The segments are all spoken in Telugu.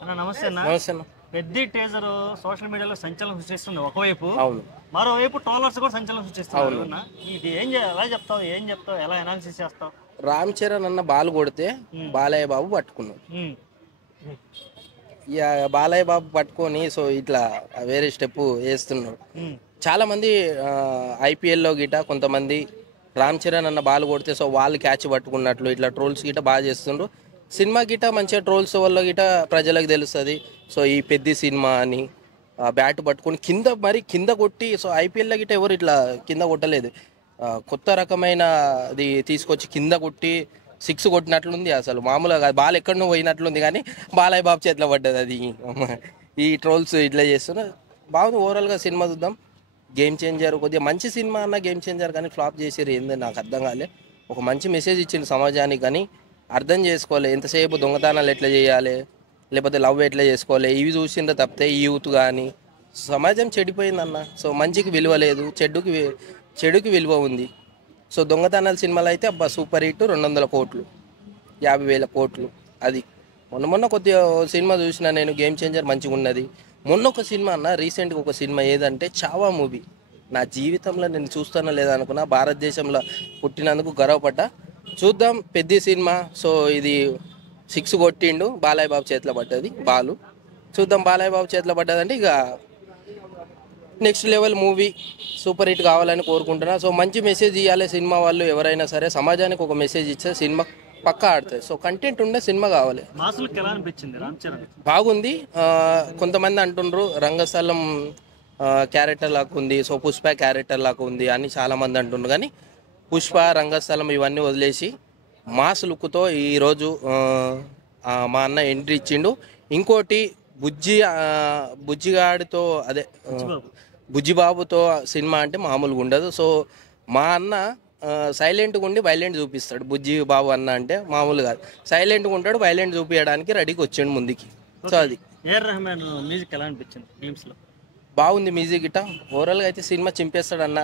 అన్న నమస్తే అన్న. నమస్తే అన్న. పెద్ద టీజర్ సోషల్ మీడియాలో సంచలనం సృష్టిస్తుంది ఒకవైపు, అవును మరోవైపు ట్రోలర్స్ కూడా సంచలనం సృష్టిస్తున్నారు అవును. అన్న. ఇది ఎలా చెప్తావు, ఎలా అనాలిసిస్ చేస్తావు? రామ్ చరణ్ అన్న బాల్ కొడితే బాలయ్య బాబు పట్టుకున్నాడు. ఉమ్, ఇక బాలయ్య బాబు పట్టుకొని సో ఇట్లా వేరే స్టెప్ వేస్తున్నాడు. ఉమ్, చాలా మంది ఐపీఎల్లో గిట కొంతమంది రామ్ చరణ్ అన్న బాల్ కొడితే సో వాళ్ళు క్యాచ్ పట్టుకున్నట్లు ఇట్లా ట్రోల్స్ గిట బాగా చేస్తుండ్రు. సినిమా గిట మంచిగా ట్రోల్స్ వల్ల గిట ప్రజలకు తెలుస్తుంది. సో ఈ పెద్ద సినిమా అని బ్యాట్ పట్టుకొని కింద కొట్టి సో ఐపీఎల్లో గిట ఎవరు ఇట్లా కింద కొట్టలేదు. కొత్త రకమైన అది తీసుకొచ్చి కింద కొట్టి సిక్స్ కొట్టినట్లుంది. అసలు మామూలుగా కాదు, బాల్ ఎక్కడనో పోయినట్లుంది కానీ బాలయ్య బాబు చేతిలో పడ్డది అది. ఈ ట్రోల్స్ ఇట్లా చేస్తున్నారు. బాగుంది. ఓవరాల్గా సినిమా చూద్దాం. గేమ్ చేంజర్ కొద్దిగా మంచి సినిమా అన్న గేమ్ చేంజర్ కానీ ఫ్లాప్ చేసారు. ఏంది నాకు అర్థం కాలే. ఒక మంచి మెసేజ్ ఇచ్చింది సమాజానికి కానీ అర్థం చేసుకోవాలి. ఎంతసేపు దొంగతనాలు ఎట్లా చేయాలి, లేకపోతే లవ్ ఎట్లా చేసుకోవాలి, ఇవి చూసిందో తప్పితే ఈ యూత్ కానీ సమాజం చెడిపోయిందన్న. సో మంచికి విలువ లేదు, చెడుకి విలువ ఉంది. సో దొంగతనాల సినిమాలు అయితే అబ్బా సూపర్ హిట్, 200 కోట్లు, 50,000 కోట్లు. అది మొన్న కొద్దిగా సినిమా చూసిన నేను, గేమ్ చేంజర్ మంచిగా ఉన్నది. మొన్న ఒక సినిమా అన్న, రీసెంట్గా ఒక సినిమా ఏదంటే చావా మూవీ. నా జీవితంలో నేను చూస్తానో లేదా అనుకున్నా, భారతదేశంలో పుట్టినందుకు గర్వపడ్డా. చూద్దాం పెద్ద సినిమా. సో ఇది 6 కొట్టిండు, బాలయ్య బాబు చేతిలో పడ్డది బాలు. చూద్దాం బాలయ్య బాబు చేతిలో పడ్డదంటే ఇక next level movie super hit కావాలని కోరుకుంటున్నా. సో మంచి మెసేజ్ ఇవ్వాలి సినిమా వాళ్ళు. ఎవరైనా సరే సమాజానికి ఒక మెసేజ్ ఇచ్చే సినిమా పక్కా ఆడుతుంది. సో కంటెంట్ ఉండే సినిమా కావాలి. మాసులకు ఎలా అనిపించింది రామ్ చరణ్? బాగుంది. కొంతమంది అంటుండ్రు రంగస్థలం క్యారెక్టర్ లాగా ఉంది, సో పుష్ప క్యారెక్టర్ లాగా ఉంది అని చాలామంది అంటుండ్రు. కానీ పుష్ప, రంగస్థలం ఇవన్నీ వదిలేసి మాస్ లుక్తో ఈరోజు మా అన్న ఎంట్రీ ఇచ్చిండు. ఇంకోటి బుజ్జిగాడితో అదే బుజ్జిబాబుతో సినిమా అంటే మామూలుగా ఉండదు. సో మా అన్న సైలెంట్గా ఉండి వైలెంట్ చూపిస్తాడు. బుజ్జి బాబు అన్న అంటే మామూలు కాదు, సైలెంట్గా ఉంటాడు, వైలెంట్ చూపించడానికి రెడీకి వచ్చిండు ముందుకి. సో అది ఏఆర్ రెహమాన్ మ్యూజిక్ ఎలా అనిపించింది గేమ్స్ లో? బాగుంది మ్యూజిక్ గిట్ట. ఓవరాల్గా అయితే సినిమా చింపేస్తాడన్న.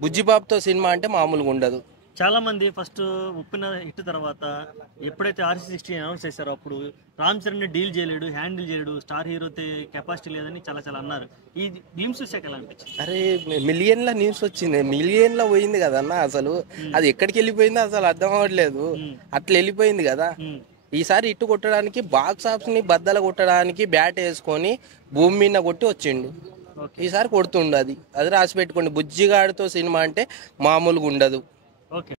బుజ్జిబాబుతో సినిమా అంటే మామూలుగా ఉండదు. చాలా మంది ఫస్ట్ ఉప్పిన హిట్ తర్వాత ఎప్పుడైతే RC-16 అనౌన్స్ చేశారో అప్పుడు రామ్ చరణ్ డీల్ చేయలేడు, హ్యాండిల్ చేయలేడు, స్టార్ హీరో కెపాసిటీ లేదని చాలా అన్నారు. ఈ గ్లిమ్స్ చూసాక ఎలా అనిపించింది? అరే మిలియన్ల న్యూస్ వచ్చింది, మిలియన్లో పోయింది కదన్న. అసలు అది ఎక్కడికి వెళ్ళిపోయిందో అసలు అర్థం అవ్వట్లేదు. అట్లా వెళ్ళిపోయింది కదా. ఈసారి ఇట్టు కొట్టడానికి, బాక్స్ ఆఫీస్ ని బద్దలు కొట్టడానికి బ్యాట్ వేసుకొని భూమి మీద కొట్టి వచ్చిండు. ఈసారి కొడుతుండు. అది రాసి పెట్టుకోండి. బుజ్జిగాడితో సినిమా అంటే మామూలుగా ఉండదు. ఓకే.